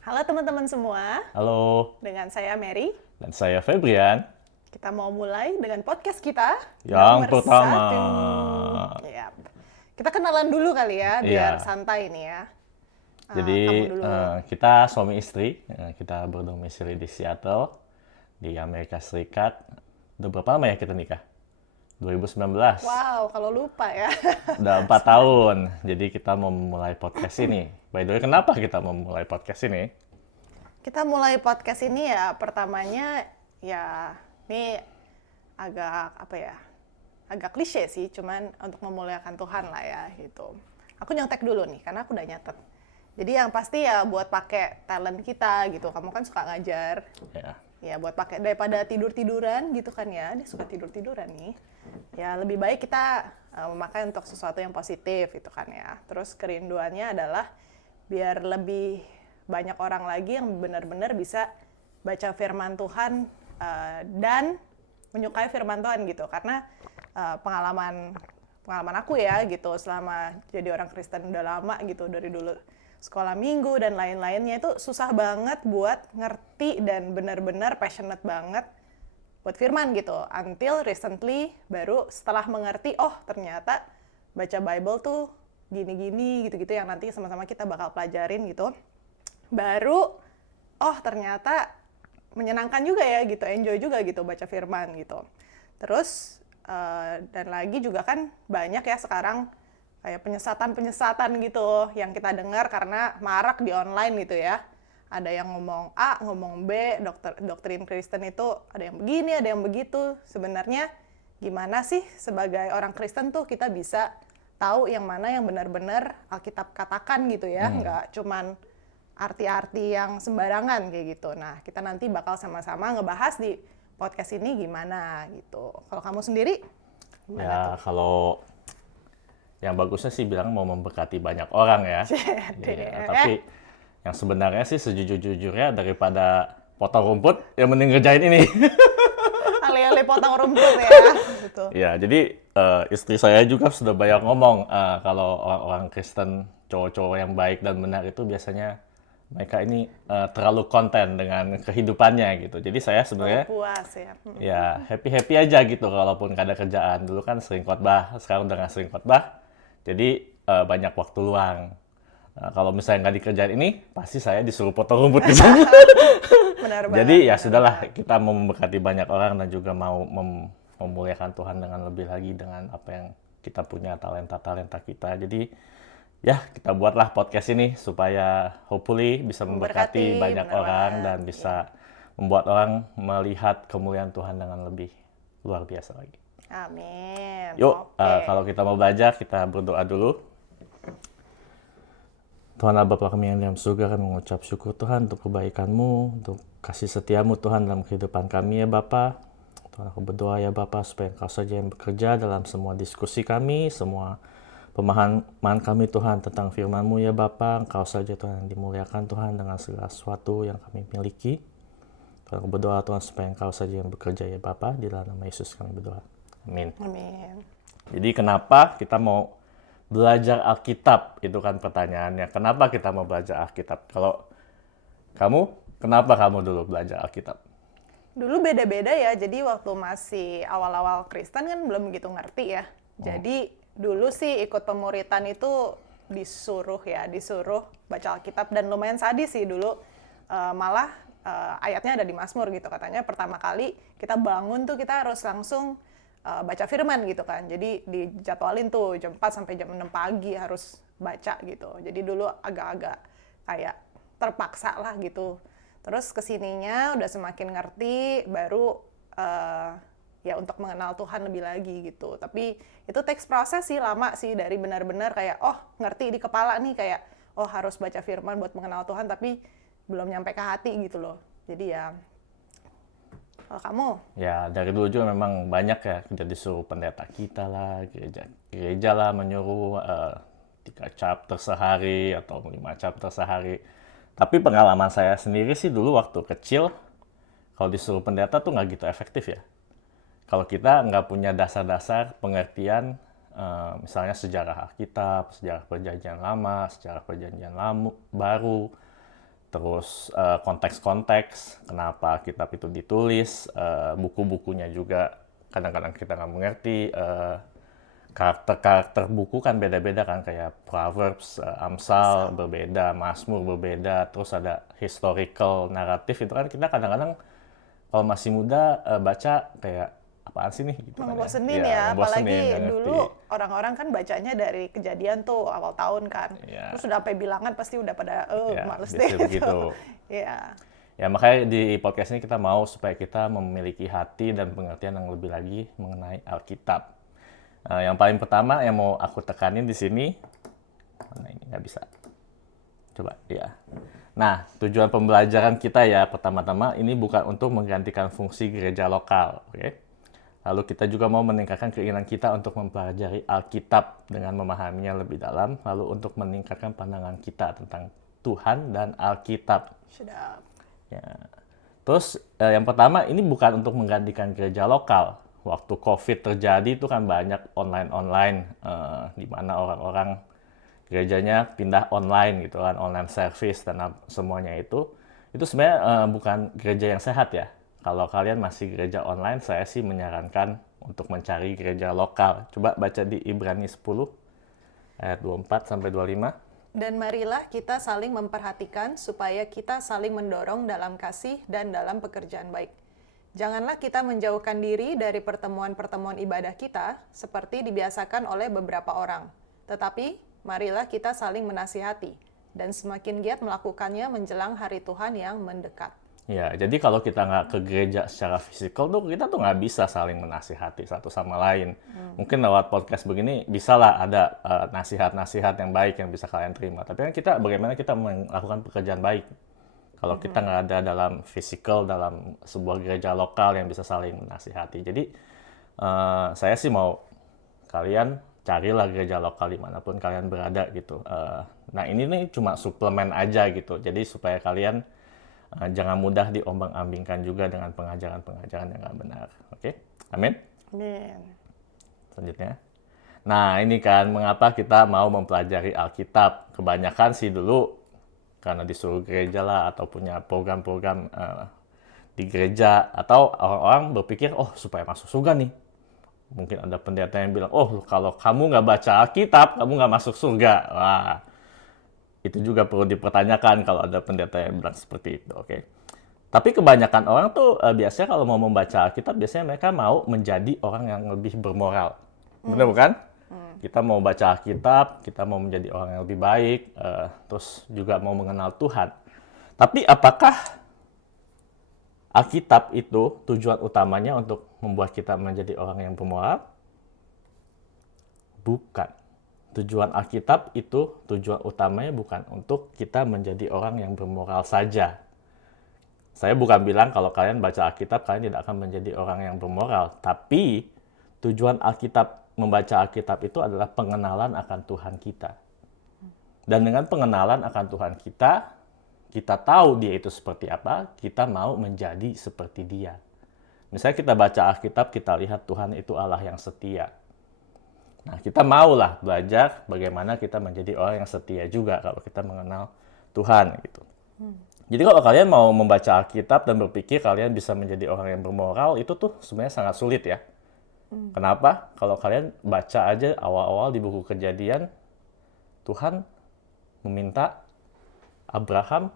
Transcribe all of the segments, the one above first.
Halo teman-teman semua, Halo, dengan saya Mary. dan saya Febrian. Kita mau mulai dengan podcast kita Yang nomor pertama, satu. Yap. Kita kenalan dulu kali ya, biar iya, santai nih ya. Kamu jadi dulu. kita suami istri, kita berdomisili di Seattle, di Amerika Serikat. Udah berapa lama ya kita nikah? 2019. Wow, kalau lupa ya. Udah 4 tahun, jadi kita mau memulai podcast ini. By the way, kenapa kita mau memulai podcast ini? Kita mulai podcast ini ya, pertamanya ya, ini agak apa ya, agak klise sih, cuman untuk memuliakan Tuhan lah ya gitu. Aku nyontek dulu nih, karena aku udah nyatet. Jadi yang pasti ya buat pakai talent kita gitu. Kamu kan suka ngajar. Ya, Ya buat pakai daripada tidur-tiduran gitu kan ya. Dia suka tidur-tiduran nih. Ya lebih baik kita memakai untuk sesuatu yang positif gitu kan ya. Terus kerinduannya adalah biar lebih banyak orang lagi yang benar-benar bisa baca firman Tuhan dan menyukai firman Tuhan gitu. Karena pengalaman aku ya gitu selama jadi orang Kristen udah lama gitu, dari dulu sekolah minggu dan lain-lainnya, itu susah banget buat ngerti dan benar-benar passionate banget buat firman gitu. Until recently, baru setelah mengerti, oh ternyata baca Bible tuh gini-gini gitu-gitu yang nanti sama-sama kita bakal pelajarin gitu. Baru, oh ternyata menyenangkan juga ya gitu, enjoy juga gitu baca firman gitu. Terus, dan lagi juga kan banyak ya sekarang kayak penyesatan-penyesatan gitu yang kita dengar karena marak di online gitu ya. Ada yang ngomong A, ngomong B, doktrin Kristen itu ada yang begini, ada yang begitu. Sebenarnya gimana sih sebagai orang Kristen tuh kita bisa tahu yang mana yang benar-benar Alkitab katakan gitu ya, nggak cuman arti-arti yang sembarangan kayak gitu. Nah, kita nanti bakal sama-sama ngebahas di podcast ini gimana gitu. Kalau kamu sendiri, gimana ya tuh? kalau yang bagusnya sih bilang mau memberkati banyak orang ya. Iya, tapi yang sebenarnya sih sejujur-jujurnya daripada potong rumput, ya mending ngerjain ini. Alih-alih potong rumput ya, gitu. Ya, jadi istri saya juga sudah banyak ngomong kalau orang-orang Kristen, cowok-cowok yang baik dan benar itu biasanya mereka ini terlalu konten dengan kehidupannya gitu. Jadi saya Terlalu sebenarnya puas ya. ya happy-happy aja gitu kalaupun gak ada kerjaan. Dulu kan sering khotbah, sekarang udah gak sering khotbah. Jadi banyak waktu luang. Kalau misalnya nggak dikerjain ini, pasti saya disuruh potong rumput di sana. Benar banget, Jadi ya benar sudahlah, banget. kita mau memberkati banyak orang dan juga mau memuliakan Tuhan dengan lebih lagi dengan apa yang kita punya, talenta-talenta kita. Jadi ya kita buatlah podcast ini supaya hopefully bisa memberkati Memberkati, banyak benar orang banget. dan Ya. bisa membuat orang melihat kemuliaan Tuhan dengan lebih luar biasa lagi. Amin. Yuk, Oke. kalau kita mau belajar, kita berdoa dulu. Tuhan Allah Bapa kami yang di dalam surga, kami mengucap syukur Tuhan untuk kebaikan-Mu, untuk kasih setia-Mu Tuhan dalam kehidupan kami ya Bapa. Tuhan aku berdoa ya Bapa supaya Engkau saja yang bekerja dalam semua diskusi kami, semua pemahaman kami Tuhan tentang firman-Mu ya Bapa. Engkau saja Tuhan yang dimuliakan Tuhan dengan segala sesuatu yang kami miliki. Tuhan aku berdoa Tuhan supaya Engkau saja yang bekerja ya Bapa. Di dalam nama Yesus kami berdoa. Amin. Amin. Jadi kenapa kita mau belajar Alkitab? Itu kan pertanyaannya. Kenapa kita mau belajar Alkitab? Kalau kamu, kenapa kamu dulu belajar Alkitab? Dulu beda-beda ya, jadi waktu masih awal-awal Kristen kan belum begitu ngerti ya. Jadi dulu sih ikut pemuritan itu disuruh baca Alkitab, dan lumayan sadis sih dulu. Malah ayatnya ada di Mazmur gitu, katanya pertama kali kita bangun tuh kita harus langsung baca firman gitu kan. Jadi dijadwalin tuh jam 4 sampai jam 6 pagi harus baca gitu. Jadi dulu agak-agak kayak terpaksa lah gitu. Terus kesininya udah semakin ngerti, baru ya untuk mengenal Tuhan lebih lagi gitu. Tapi itu takes proses sih, lama sih, dari benar-benar kayak oh ngerti di kepala nih kayak oh harus baca firman buat mengenal Tuhan, tapi belum nyampe ke hati gitu loh. Jadi ya kalau kamu Ya, dari dulu juga memang banyak ya, kita disuruh pendeta kita lah, gereja lah menyuruh 3 chapter sehari atau 5 chapter sehari. Tapi pengalaman saya sendiri sih dulu waktu kecil, kalau disuruh pendeta tuh nggak gitu efektif ya. Kalau kita nggak punya dasar-dasar pengertian, misalnya sejarah Alkitab, sejarah Perjanjian Lama, sejarah Perjanjian Baru, terus konteks-konteks, kenapa kitab itu ditulis, buku-bukunya juga kadang-kadang kita nggak mengerti, karakter-karakter buku kan beda-beda kan, kayak Proverbs, Amsal berbeda, Mazmur berbeda, terus ada historical naratif, itu kan kita kadang-kadang kalau masih muda baca kayak apaan sih nih gitu kan Ngebosenin ya. ya, Ngebosenin, apalagi nggak ngerti. dulu orang-orang kan bacanya dari kejadian tuh awal tahun kan. Iya. Terus udah sampai bilangan pasti udah pada Ya, males biasanya deh begitu. Iya. Ya makanya di podcast ini kita mau supaya kita memiliki hati dan pengertian yang lebih lagi mengenai Alkitab. Yang paling pertama yang mau aku tekanin di sini, mana ini nggak bisa. Coba, ya. Nah, tujuan pembelajaran kita ya pertama-tama ini bukan untuk menggantikan fungsi gereja lokal, oke? Lalu kita juga mau meningkatkan keinginan kita untuk mempelajari Alkitab dengan memahaminya lebih dalam, lalu untuk meningkatkan pandangan kita tentang Tuhan dan Alkitab. Sedap. Ya. Terus yang pertama ini bukan untuk menggantikan gereja lokal. Waktu COVID terjadi itu kan banyak online di mana orang-orang gerejanya pindah online gitu kan, online service dan semuanya itu sebenarnya bukan gereja yang sehat ya. Kalau kalian masih gereja online, saya sih menyarankan untuk mencari gereja lokal. Coba baca di Ibrani 10 ayat 24 sampai 25. Dan marilah kita saling memperhatikan supaya kita saling mendorong dalam kasih dan dalam pekerjaan baik. Janganlah kita menjauhkan diri dari pertemuan-pertemuan ibadah kita seperti dibiasakan oleh beberapa orang. Tetapi marilah kita saling menasihati dan semakin giat melakukannya menjelang hari Tuhan yang mendekat. Ya, jadi kalau kita nggak ke gereja secara fisikal tuh kita tuh nggak bisa saling menasihati satu sama lain. Mungkin lewat podcast begini bisalah ada nasihat-nasihat yang baik yang bisa kalian terima. Tapi kan bagaimana kita melakukan pekerjaan baik. Kalau kita nggak ada dalam fisikal, dalam sebuah gereja lokal yang bisa saling menasihati. Jadi saya sih mau kalian carilah gereja lokal dimanapun kalian berada gitu. Nah ini nih cuma suplemen aja gitu. Jadi supaya kalian jangan mudah diombang-ambingkan juga dengan pengajaran-pengajaran yang nggak benar. Oke? Amin? Amin. Selanjutnya. Nah, ini kan mengapa kita mau mempelajari Alkitab. Kebanyakan sih dulu karena disuruh gereja lah atau punya program-program di gereja. Atau orang-orang berpikir, oh supaya masuk surga nih. Mungkin ada pendeta yang bilang, oh kalau kamu nggak baca Alkitab, kamu nggak masuk surga. Wah, itu juga perlu dipertanyakan kalau ada pendeta yang bilang seperti itu, oke? Tapi kebanyakan orang tuh biasanya kalau mau membaca Alkitab, biasanya mereka mau menjadi orang yang lebih bermoral. Benar bukan? Kita mau baca Alkitab, kita mau menjadi orang yang lebih baik, terus juga mau mengenal Tuhan. Tapi apakah Alkitab itu tujuan utamanya untuk membuat kita menjadi orang yang bermoral? Bukan. Tujuan Alkitab itu tujuan utamanya bukan untuk kita menjadi orang yang bermoral saja. Saya bukan bilang kalau kalian baca Alkitab kalian tidak akan menjadi orang yang bermoral, tapi tujuan Alkitab membaca Alkitab itu adalah pengenalan akan Tuhan kita. Dan dengan pengenalan akan Tuhan kita tahu Dia itu seperti apa, kita mau menjadi seperti Dia. Misalnya kita baca Alkitab, kita lihat Tuhan itu Allah yang setia. Nah, kita maulah belajar bagaimana kita menjadi orang yang setia juga kalau kita mengenal Tuhan gitu. Jadi kalau kalian mau membaca Alkitab dan berpikir kalian bisa menjadi orang yang bermoral, itu tuh sebenarnya sangat sulit ya. Kenapa? Kalau kalian baca aja awal-awal di buku Kejadian, Tuhan meminta Abraham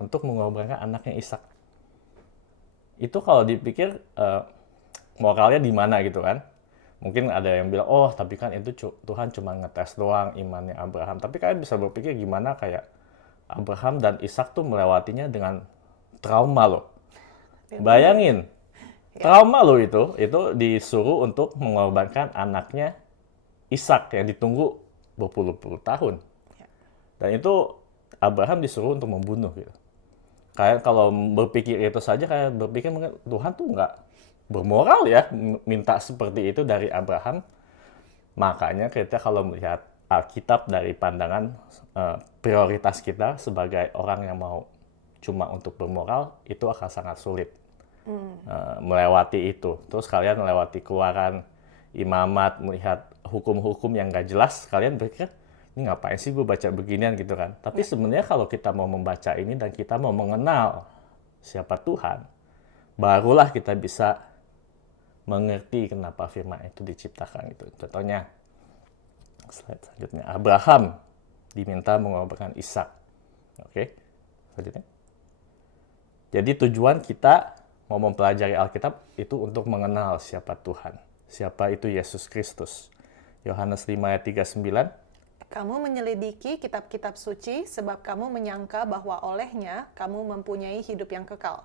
untuk mengorbankan anaknya Ishak. Itu kalau dipikir moralnya di mana gitu kan? Mungkin ada yang bilang, oh tapi kan itu Tuhan cuma ngetes doang imannya Abraham. Tapi kalian bisa berpikir gimana kayak Abraham dan Ishak tuh melewatinya dengan trauma loh. Bayangin, trauma loh itu disuruh untuk mengorbankan anaknya Ishak yang ditunggu berpuluh-puluh tahun. Dan itu Abraham disuruh untuk membunuh gitu. Kayak kalau berpikir itu saja kayak berpikir mungkin Tuhan tuh nggak bermoral ya minta seperti itu dari Abraham. Makanya kita kalau melihat Alkitab dari pandangan prioritas kita sebagai orang yang mau cuma untuk bermoral, itu akan sangat sulit melewati itu. Terus kalian melewati Keluaran, Imamat, melihat hukum-hukum yang gak jelas, kalian berpikir ini ngapain sih gue baca beginian gitu kan. Tapi sebenarnya kalau kita mau membaca ini dan kita mau mengenal siapa Tuhan, barulah kita bisa mengerti kenapa firman itu diciptakan gitu. Contohnya, slide selanjutnya, Abraham diminta mengorbankan Ishak. Oke, selanjutnya. Jadi tujuan kita mau mempelajari Alkitab itu untuk mengenal siapa Tuhan, siapa itu Yesus Kristus. Yohanes 5 ayat 39. Kamu menyelidiki kitab-kitab suci sebab kamu menyangka bahwa olehnya kamu mempunyai hidup yang kekal.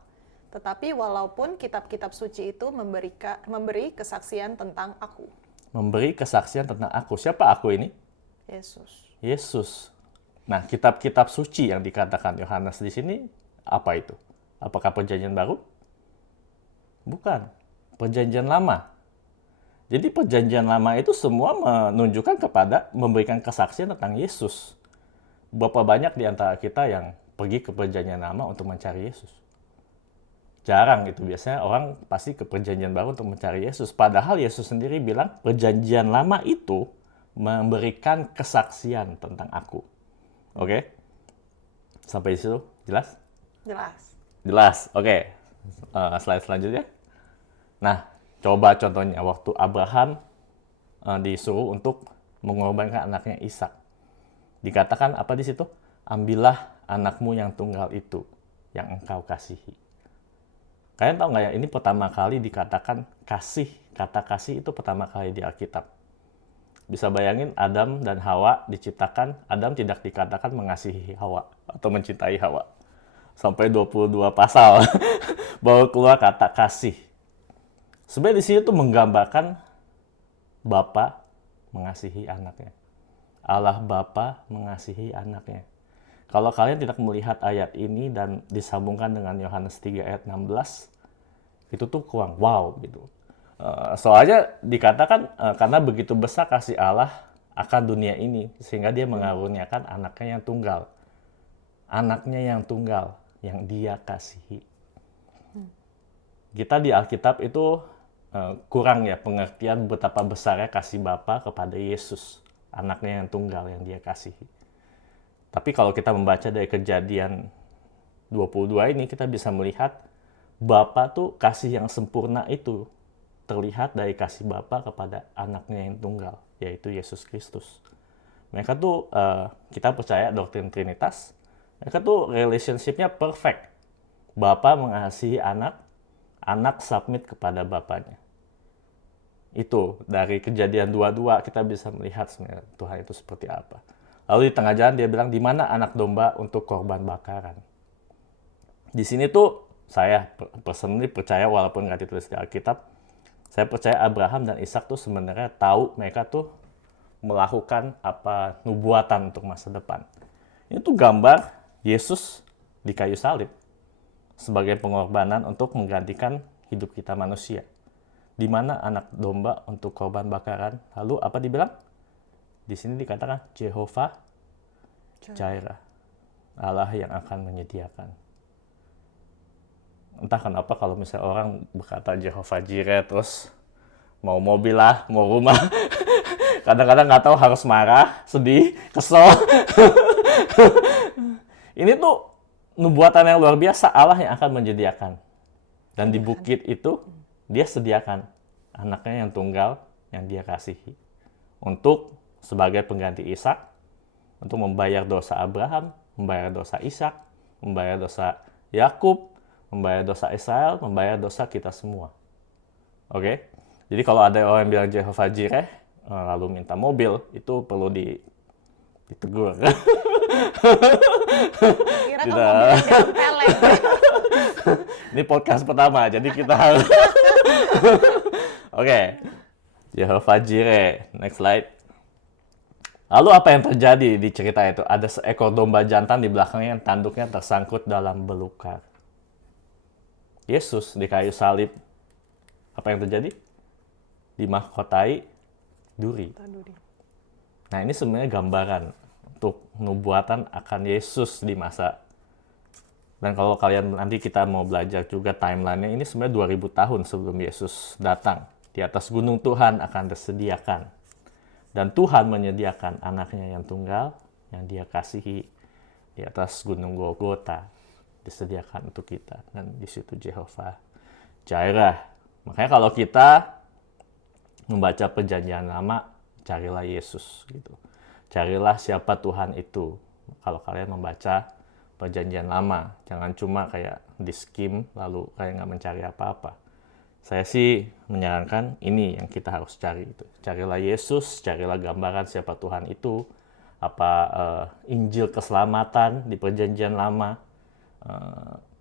Tetapi walaupun kitab-kitab suci itu memberi kesaksian tentang aku. Memberi kesaksian tentang aku. Siapa aku ini? Yesus. Yesus. Nah, kitab-kitab suci yang dikatakan Yohanes di sini, apa itu? Apakah perjanjian baru? Bukan. Perjanjian lama. Jadi perjanjian lama itu semua menunjukkan kepada, memberikan kesaksian tentang Yesus. Berapa banyak di antara kita yang pergi ke perjanjian lama untuk mencari Yesus? Jarang gitu. Biasanya orang pasti ke perjanjian baru untuk mencari Yesus. Padahal Yesus sendiri bilang perjanjian lama itu memberikan kesaksian tentang aku. Oke? Sampai di situ jelas? Jelas. Jelas. Oke. Slide selanjutnya. Nah, coba contohnya waktu Abraham disuruh untuk mengorbankan anaknya Ishak. Dikatakan apa di situ? Ambillah anakmu yang tunggal itu yang engkau kasihi. Kalian tahu nggak ya, ini pertama kali dikatakan kasih. Kata kasih itu pertama kali di Alkitab. Bisa bayangin Adam dan Hawa diciptakan, Adam tidak dikatakan mengasihi Hawa atau mencintai Hawa. Sampai 22 pasal baru keluar kata kasih. Sebenarnya di sini tuh menggambarkan Bapa mengasihi anaknya. Allah Bapa mengasihi anaknya. Kalau kalian tidak melihat ayat ini dan disambungkan dengan Yohanes 3 ayat 16, itu tuh kurang wow gitu. Soalnya dikatakan karena begitu besar kasih Allah akan dunia ini, sehingga dia mengaruniakan anaknya yang tunggal. Anaknya yang tunggal, yang dia kasihi. Kita di Alkitab itu kurang ya pengertian betapa besarnya kasih Bapa kepada Yesus, anaknya yang tunggal yang dia kasihi. Tapi kalau kita membaca dari Kejadian 22 ini, kita bisa melihat Bapa tuh kasih yang sempurna itu terlihat dari kasih Bapa kepada anaknya yang tunggal, yaitu Yesus Kristus. Mereka tuh, kita percaya doktrin Trinitas, mereka tuh relationship-nya perfect. Bapa mengasihi anak, anak submit kepada Bapanya. Itu dari Kejadian 22 kita bisa melihat sebenarnya Tuhan itu seperti apa. Lalu di tengah jalan dia bilang, di mana anak domba untuk korban bakaran? Di sini tuh saya personally percaya, walaupun nggak ditulis di Alkitab, saya percaya Abraham dan Ishak tuh sebenarnya tahu mereka tuh melakukan apa nubuatan untuk masa depan. Ini tuh gambar Yesus di kayu salib sebagai pengorbanan untuk menggantikan hidup kita manusia. Di mana anak domba untuk korban bakaran? Lalu apa dibilang? Di sini dikatakan Jehovah Jireh, Allah yang akan menyediakan. Entah kenapa kalau misalnya orang berkata Jehovah Jireh terus mau mobil lah, mau rumah, kadang-kadang nggak tahu harus marah, sedih, kesel. Ini tuh nubuatan yang luar biasa, Allah yang akan menyediakan. Dan di bukit itu dia sediakan anaknya yang tunggal yang dia kasihi untuk sebagai pengganti Ishak, untuk membayar dosa Abraham, membayar dosa Ishak, membayar dosa Yakub, membayar dosa Israel, membayar dosa kita semua. Oke? Jadi kalau ada orang yang bilang Jehovah Jireh, lalu minta mobil, itu perlu ditegur. Kira kamu mobilnya diampeleng. Ini podcast pertama, jadi kita harus... Oke. Jehovah Jireh. Next slide. Lalu apa yang terjadi di cerita itu? Ada seekor domba jantan di belakangnya yang tanduknya tersangkut dalam belukar. Yesus di kayu salib. Apa yang terjadi? Dimahkotai duri. Nah, ini sebenarnya gambaran untuk nubuatan akan Yesus di masa. Dan kalau kalian nanti kita mau belajar juga timeline-nya, ini sebenarnya 2000 tahun sebelum Yesus datang. Di atas gunung Tuhan akan disediakan Dan Tuhan menyediakan anaknya yang tunggal, yang dia kasihi di atas gunung Golgota, disediakan untuk kita. Dan di situ Jehovah Jireh. Makanya kalau kita membaca perjanjian lama, carilah Yesus gitu. Carilah siapa Tuhan itu. Kalau kalian membaca perjanjian lama, jangan cuma kayak di skim lalu kayak nggak mencari apa-apa. Saya sih menyarankan ini yang kita harus cari itu. Carilah Yesus, carilah gambaran siapa Tuhan itu, apa Injil keselamatan di perjanjian lama.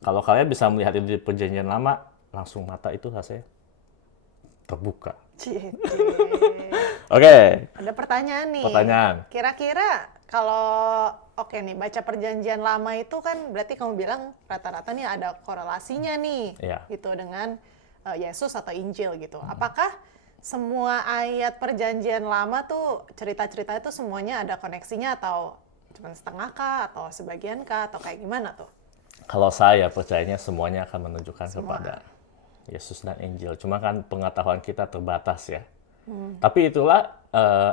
Kalau kalian bisa melihat itu di perjanjian lama, langsung mata itu rasanya terbuka. Oke. Ada pertanyaan nih. Pertanyaan. Kira-kira kalau oke nih baca perjanjian lama itu kan berarti kamu bilang rata-rata nih ada korelasinya nih Iya. gitu dengan Yesus atau Injil gitu. Apakah semua ayat perjanjian lama tuh cerita-cerita itu semuanya ada koneksinya atau cuma setengah kah atau sebagian kah atau kayak gimana tuh? Kalau saya percayanya semuanya akan menunjukkan Semua. kepada Yesus dan Injil. Cuma kan pengetahuan kita terbatas ya. Tapi itulah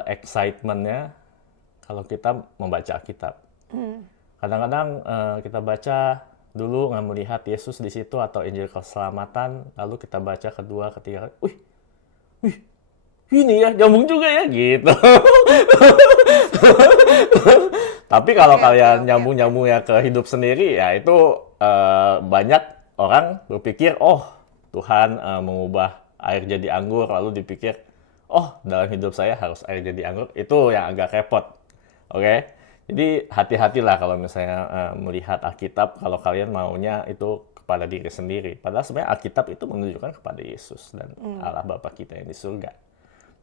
excitement-nya kalau kita membaca Alkitab. Kadang-kadang kita baca dulu nggak melihat Yesus di situ atau Injil keselamatan, lalu kita baca kedua, ketiga, wih, ini ya nyambung juga ya gitu. Tapi kalau kalian nyambung ya ke hidup sendiri, ya itu banyak orang berpikir, oh Tuhan mengubah air jadi anggur, lalu dipikir, oh dalam hidup saya harus air jadi anggur. Itu yang agak repot, oke? Jadi hati-hatilah kalau misalnya melihat Alkitab, kalau kalian maunya itu kepada diri sendiri. Padahal sebenarnya Alkitab itu menunjukkan kepada Yesus dan Allah Bapa kita yang di surga.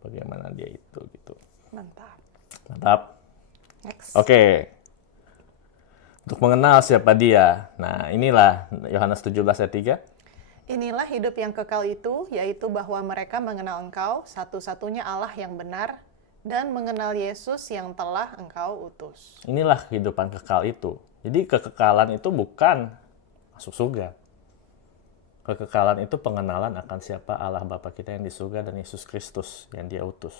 Bagaimana dia itu gitu. Mantap. Mantap. Next. Oke. Untuk mengenal siapa dia. Nah, inilah Yohanes 17 ayat 3. Inilah hidup yang kekal itu, yaitu bahwa mereka mengenal Engkau, satu-satunya Allah yang benar, dan mengenal Yesus yang telah Engkau utus. Inilah kehidupan kekal itu. Jadi kekekalan itu bukan masuk surga. Kekekalan itu pengenalan akan siapa Allah Bapa kita yang di surga dan Yesus Kristus yang dia utus.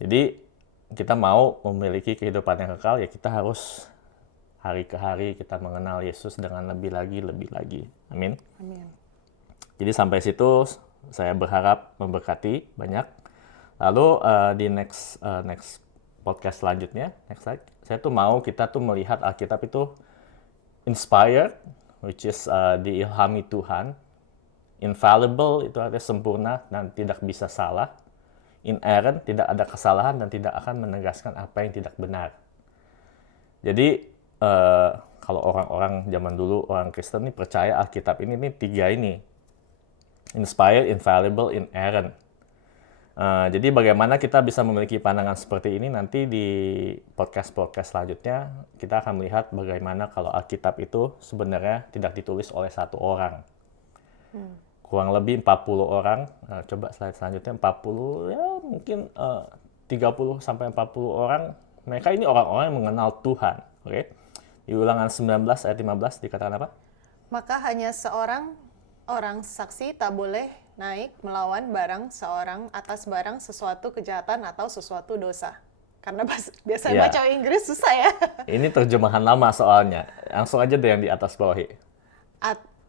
Jadi kita mau memiliki kehidupan yang kekal, ya kita harus hari ke hari kita mengenal Yesus dengan lebih lagi. Amin. Amin. Jadi sampai situ saya berharap memberkati banyak. Lalu di next podcast selanjutnya, next slide, saya tuh mau kita tuh melihat Alkitab itu inspired, which is diilhami Tuhan, infallible itu artinya sempurna dan tidak bisa salah, inerrant tidak ada kesalahan dan tidak akan menegaskan apa yang tidak benar. Jadi kalau orang-orang zaman dulu orang Kristen nih percaya Alkitab ini tiga ini, inspired, infallible, inerrant. Jadi bagaimana kita bisa memiliki pandangan seperti ini nanti di podcast-podcast selanjutnya kita akan melihat bagaimana kalau Alkitab itu sebenarnya tidak ditulis oleh satu orang. Kurang lebih 40 orang, coba slide selanjutnya 40 ya mungkin 30 sampai 40 orang, mereka ini orang-orang yang mengenal Tuhan. Oke. Di Ulangan 19 ayat 15 dikatakan apa? Maka hanya seorang orang saksi tak boleh naik melawan barang seorang atas barang sesuatu kejahatan atau sesuatu dosa. Karena biasanya Ya. baca Inggris susah ya. Ini terjemahan lama soalnya. Langsung aja deh yang di atas bawahi.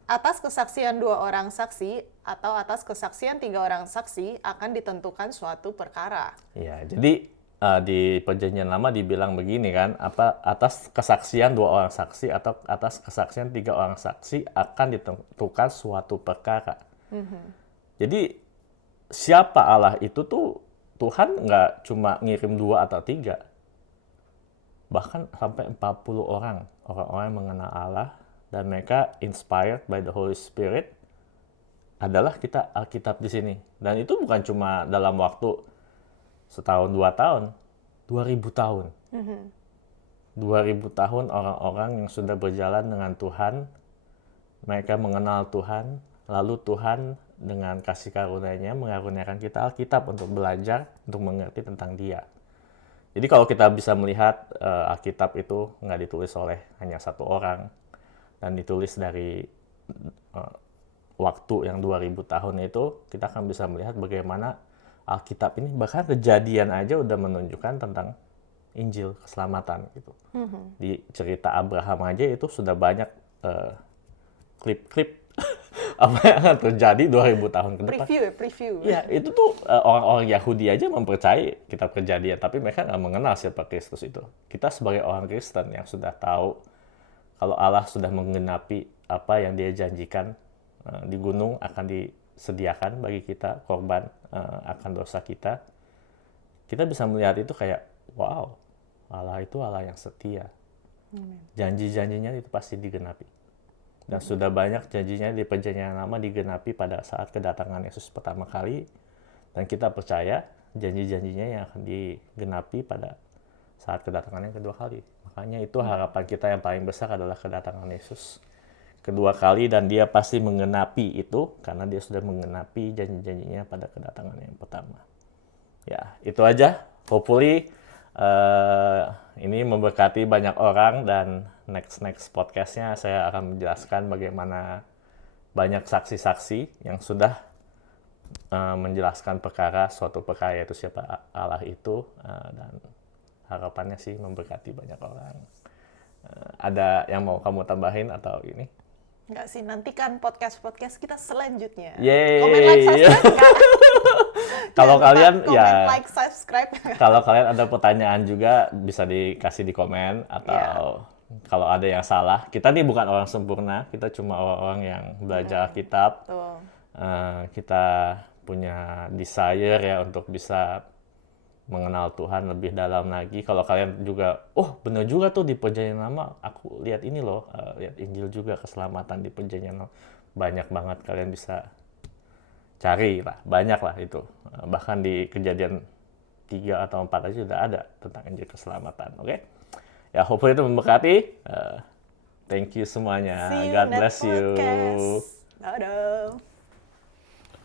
Atas kesaksian 2 orang saksi atau atas kesaksian 3 orang saksi akan ditentukan suatu perkara. Ya, jadi di perjanjian lama dibilang begini kan, apa atas kesaksian 2 orang saksi atau atas kesaksian 3 orang saksi akan ditentukan suatu perkara. Jadi siapa Allah itu tuh Tuhan nggak cuma ngirim 2 atau 3, bahkan sampai 40 orang yang mengenal Allah dan mereka inspired by the Holy Spirit adalah kita Alkitab di sini. Dan itu bukan cuma dalam waktu setahun 2 tahun, 2000 tahun. 2000 tahun orang-orang yang sudah berjalan dengan Tuhan, mereka mengenal Tuhan, lalu Tuhan dengan kasih karunia-Nya mengaruniakan kita Alkitab untuk belajar, untuk mengerti tentang Dia. Jadi kalau kita bisa melihat Alkitab itu nggak ditulis oleh hanya satu orang, dan ditulis dari waktu yang 2000 tahun itu, kita akan bisa melihat bagaimana Alkitab ini, bahkan Kejadian aja udah menunjukkan tentang Injil keselamatan gitu. Di cerita Abraham aja itu sudah banyak klip-klip apa yang akan terjadi 2000 tahun ke depan. Preview. Ya, itu tuh orang-orang Yahudi aja mempercayai kitab Kejadian, tapi mereka nggak mengenal siapa Kristus itu. Kita sebagai orang Kristen yang sudah tahu kalau Allah sudah menggenapi apa yang Dia janjikan, di gunung akan disediakan bagi kita korban akan dosa kita. Kita bisa melihat itu kayak, wow, Allah itu Allah yang setia. Janji-janjinya itu pasti digenapi. Dan sudah banyak janjinya di Perjanjian Lama digenapi pada saat kedatangan Yesus pertama kali. Dan kita percaya janji-janjinya yang akan digenapi pada saat kedatangan yang kedua kali. Makanya itu harapan kita yang paling besar adalah kedatangan Yesus kedua kali, dan Dia pasti menggenapi itu karena Dia sudah menggenapi janji-janjinya pada kedatangan yang pertama. Ya, itu aja. Hopefully ini memberkati banyak orang, dan next podcastnya saya akan menjelaskan bagaimana banyak saksi-saksi yang sudah menjelaskan suatu perkara, yaitu siapa Allah itu, dan harapannya sih memberkati banyak orang. Ada yang mau kamu tambahin atau ini? Enggak sih, nantikan podcast kita selanjutnya. Yeay. Komen, like, subscribe. Kalau kalian komen, like, subscribe. Kalau kalian ada pertanyaan juga bisa dikasih di komen, atau kalau ada yang salah. Kita nih bukan orang sempurna, kita cuma orang-orang yang belajar kitab. Kita punya desire ya untuk bisa mengenal Tuhan lebih dalam lagi. Kalau kalian juga, bener juga tuh di Perjanjian Lama, aku lihat ini loh, lihat Injil juga keselamatan di Perjanjian Lama. Banyak banget kalian bisa cari lah, banyak lah itu. Bahkan di Kejadian 3 atau 4 aja sudah ada tentang Injil keselamatan. Oke? Ya, hopefully itu memberkati. Thank you semuanya. God bless you.